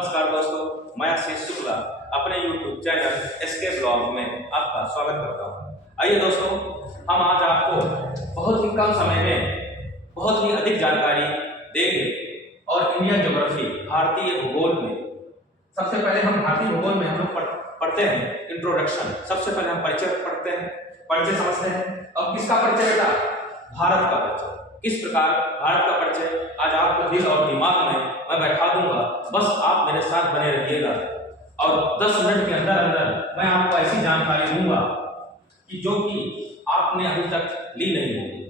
नमस्कार दोस्तों, मैं आशीष शुक्ला अपने YouTube चैनल SK ब्लॉग में आपका स्वागत करता हूँ। आइए दोस्तों, हम आज आपको बहुत ही कम समय में बहुत ही अधिक जानकारी देंगे और इंडियन ज्योग्राफी भारतीय भूगोल में सबसे पहले हम भारतीय भूगोल में हम लोग पढ़ते हैं इंट्रोडक्शन। सबसे पहले हम परिचय पढ़ते हैं, परिचय समझते हैं। अब किसका परिचय बेटा? भारत का परिचय। किस प्रकार भारत का परिचय आज आपके दिल और दिमाग में मैं बैठा दूंगा, बस आप मेरे साथ बने रहिएगा और 10 मिनट के अंदर अंदर मैं आपको ऐसी जानकारी दूंगा कि जो कि आपने अभी तक ली नहीं होगी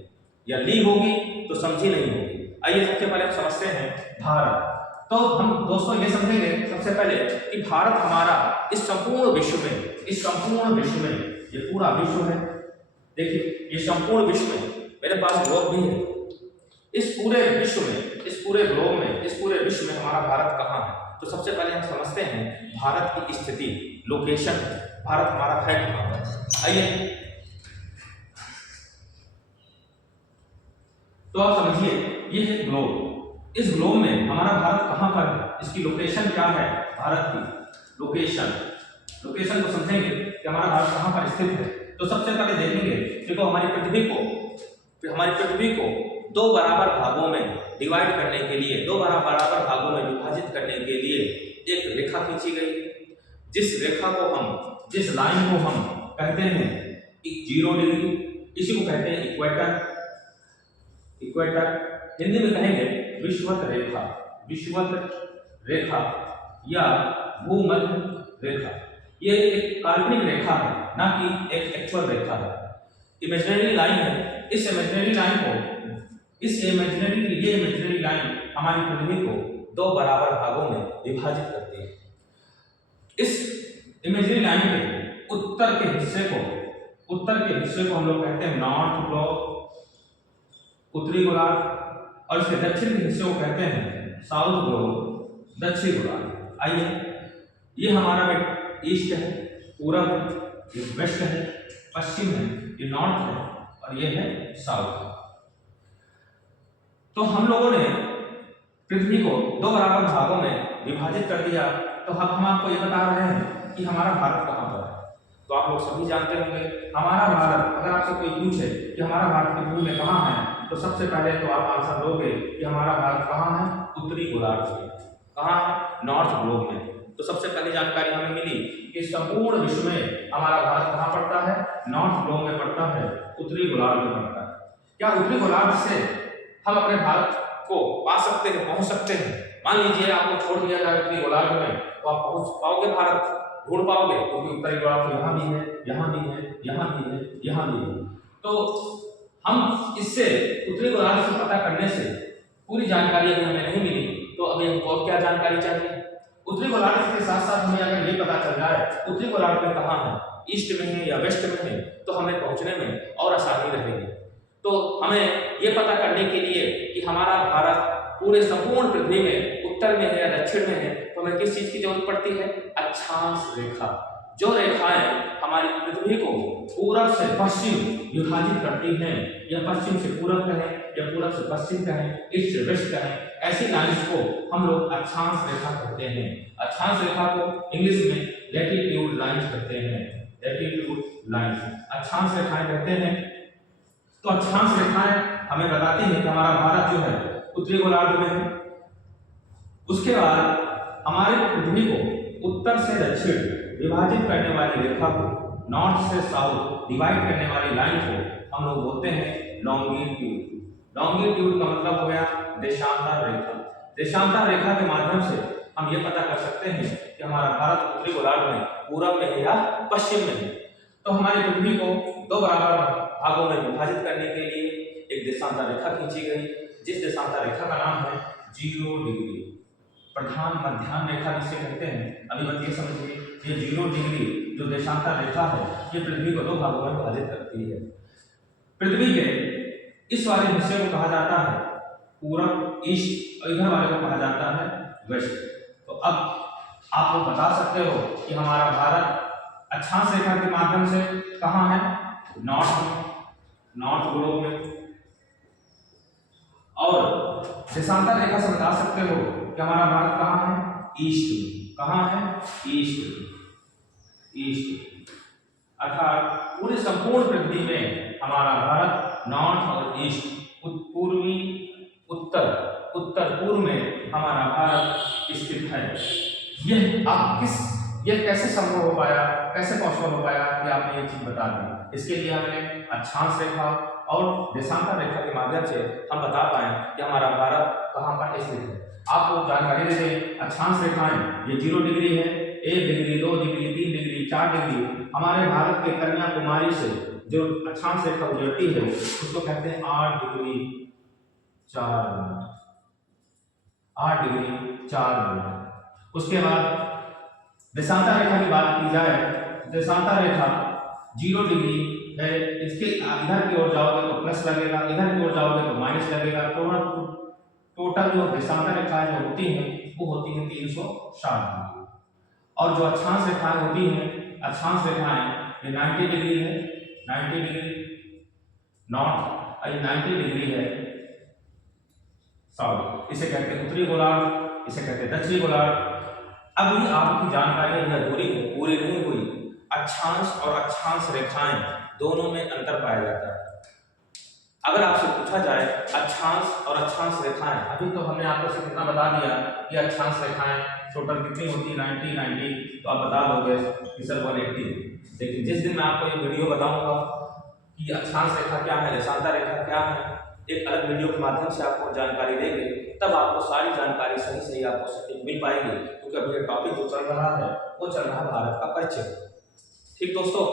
या ली होगी तो समझी नहीं होगी। आइए सबसे पहले हम समझते हैं भारत। तो हम दोस्तों ये समझेंगे सबसे पहले कि भारत हमारा इस संपूर्ण विश्व में ये पूरा विश्व है। देखिए, ये संपूर्ण विश्व में मेरे पास ग्लोब भी है। इस पूरे विश्व में, इस पूरे ग्लोब में, इस पूरे विश्व में हमारा भारत कहाँ है? तो सबसे पहले हम समझते हैं भारत की स्थिति, लोकेशन। भारत हमारा है कहाँ पर? आइए तो आप समझिए, ये है ग्लोब। इस ग्लोब में हमारा भारत कहाँ पर है? इसकी लोकेशन क्या है? भारत की लोकेशन को समझेंगे कि हमारा भारत कहाँ पर स्थित है। तो सबसे पहले देखेंगे, देखो हमारी पृथ्वी को दो बराबर भागों में डिवाइड करने के लिए, दो बराबर भागों में विभाजित करने के लिए एक रेखा खींची गई। जिस लाइन को हम कहते हैं 0 डिग्री, इसी को कहते हैं इक्वेटर। हिंदी में कहेंगे विषुवत रेखा या भूमध्य रेखा। ये एक काल्पनिक रेखा है, ना कि एक एक्चुअल रेखा है। इमेजिनरी लाइन है। इस इमेजिनरी लाइन हमारी पृथ्वी को दो बराबर भागों में विभाजित करती है। इस इमेजिनरी लाइन के उत्तर के हिस्से को हम लोग कहते हैं नॉर्थ ग्लोब, उत्तरी गोलार्ध, और इसके दक्षिण के हिस्से को कहते हैं साउथ ग्लोब, दक्षिण गोलार्ध। आइए, ये हमारा ईस्ट है, पूरब है, ये वेस्ट है, पश्चिम है, ये नॉर्थ है, और ये है साउथ। तो हम लोगों ने पृथ्वी को दो बराबर भागों में विभाजित कर दिया। तो हम आपको ये बता रहे हैं कि हमारा भारत कहाँ पर है। तो आप लोग सभी जानते होंगे हमारा भारत, अगर आपसे कोई पूछे कि हमारा भारत की भूमि में कहाँ है, तो सबसे पहले तो आप आंसर दोगे कि हमारा भारत कहाँ है? उत्तरी गोलार्ध में। कहाँ है? नॉर्थ ग्लोब में। तो सबसे पहली जानकारी हमें मिली कि संपूर्ण विश्व में हमारा भारत कहाँ पड़ता है? नॉर्थ ग्लोब में पड़ता है, उत्तरी गोलार्ध में पड़ता है। क्या उत्तरी गोलार्ध से हम अपने भारत को पा सकते हैं, पहुंच सकते हैं? मान लीजिए आपको छोड़ दिया जाए उत्तरी गोलार्ध में, तो आप पहुंच पाओगे भारत? ढूंढ पाओगे? क्योंकि उत्तरी गोलार्ध यहाँ भी है, यहाँ भी है, यहाँ भी है, यहाँ भी है। तो हम इससे उत्तरी गोलार्ध से पता करने से पूरी जानकारी अगर हमें नहीं मिली, तो अभी हमको और क्या जानकारी चाहिए? उत्तरी गोलार्ध के साथ साथ हमें अगर ये पता चल जाए उत्तरी गोलार्ध में कहाँ है, ईस्ट में है या वेस्ट में है, तो हमें पहुंचने में और आसानी रहेगी। तो हमें ये पता करने के लिए कि हमारा भारत पूरे संपूर्ण पृथ्वी में उत्तर में है या दक्षिण में है, तो हमें किस चीज की जरूरत पड़ती है? अक्षांश रेखा। जो रेखाएं हमारी पृथ्वी को पूरब से पश्चिम विभाजित करती हैं, या पश्चिम से पूरब कहें या पूरब से पश्चिम कहें, ईस्ट से वेस्ट कहें, ऐसी लाइंस को हम लोग अक्षांश रेखा कहते हैं। अक्षांश रेखा को इंग्लिश में लैटिट्यूड लाइंस कहते हैं। लैटिट्यूड लाइंस अक्षांश रेखाएं कहते हैं। तो अक्षांश रेखाएं हमें बताती हैं कि हमारा भारत जो है उत्तरी गोलार्ध में है। उसके बाद हमारे पृथ्वी को उत्तर से दक्षिण विभाजित करने वाली रेखा को, नॉर्थ से साउथ डिवाइड करने वाली लाइन को हम लोग बोलते हैं लॉन्गिट्यूड। लॉन्गिट्यूड का मतलब हो गया देशांतर रेखा। देशांतर रेखा के माध्यम से हम ये पता कर सकते हैं कि हमारा भारत उत्तरी गोलार्ध में पूरब में है या पश्चिम में है। तो हमारी पृथ्वी को दो बराबर भागों में विभाजित करने के लिए एक देशांतर रेखा खींची गई, जिस देशांतर रेखा का नाम है 0 डिग्री, प्रधान मध्याह्न रेखा जिसे कहते हैं। अभी बस ये समझिए, ये 0 डिग्री जो देशांतर रेखा है, ये पृथ्वी को दो भागों में विभाजित करती है। पृथ्वी के इस वाले हिस्से को कहा जाता है पूरब, ईस्ट, और इधर वाले को कहा जाता है वेस्ट। तो अब आप लोग बता सकते हो कि हमारा भारत अक्षांश रेखा के माध्यम से कहाँ है? नॉर्थ ग्लोब में। और देशांतर रेखा से बता सकते हो कि हमारा भारत कहाँ है? ईस्ट में, कहाँ है, ईस्ट में, ईस्ट। अर्थात पूरे संपूर्ण पृथ्वी में हमारा भारत नॉर्थ और ईस्ट, पूर्वी, उत्तर, उत्तर पूर्व में हमारा भारत स्थित है। यह कैसे संभव हो पाया, कैसे पॉसिबल हो पाया कि आपने ये चीज बता दी। इसके लिए हमने अक्षांश रेखा और देशांतर रेखा के माध्यम से हम बता पाए कि हमारा भारत कहाँ पर स्थित है। आपको जानकारी दे दें, अक्षांश रेखाएं ये 0 डिग्री है, 1 डिग्री, 2 डिग्री, 3 डिग्री, 4 डिग्री। हमारे भारत के कन्याकुमारी से जो अक्षांश रेखा गुजरती है उसको कहते हैं 8 डिग्री 4 मिनट, 8 डिग्री 4 मिनट। उसके बाद देशांतर रेखा की बात की जाए, देशांतर रेखा 0 डिग्री है, इसके इधर की ओर जाओगे तो प्लस लगेगा, इधर की ओर जाओगे तो माइनस लगेगा। टोटल जो देशांतर रेखाएं जो होती हैं वो होती हैं 360 डिग्री। और जो अक्षांश रेखाएं होती हैं, अक्षांश रेखाएं ये 90 डिग्री है, 90 डिग्री नॉर्थ, और 90 डिग्री है साउथ। इसे कहते हैं उत्तरी गोलार्ध, इसे कहते हैं दक्षिणी गोलार्ध। अभी आपकी जानकारी अधूरी पूरी नहीं हुई। अक्षांश और अक्षांश रेखाएं दोनों में अंतर पाया जाता है। अगर आपसे पूछा जाए अक्षांश और अक्षांश रेखाएं, अभी तो हमने आपको सिर्फ इतना बता दिया कि अक्षांश रेखाएं टोटल कितनी होती है, 90, तो आप बता दोगे कि सर 180। लेकिन जिस दिन मैं आपको ये वीडियो बताऊंगा कि अक्षांश रेखा क्या है, देशांतर रेखा क्या है, एक अलग वीडियो के माध्यम से आपको जानकारी देंगे, तब आपको सारी जानकारी सही आपको सटीक मिल पाएगी। क्योंकि अभी टॉपिक जो चल रहा है वो चल रहा है भारत का परिचय। ठीक दोस्तों,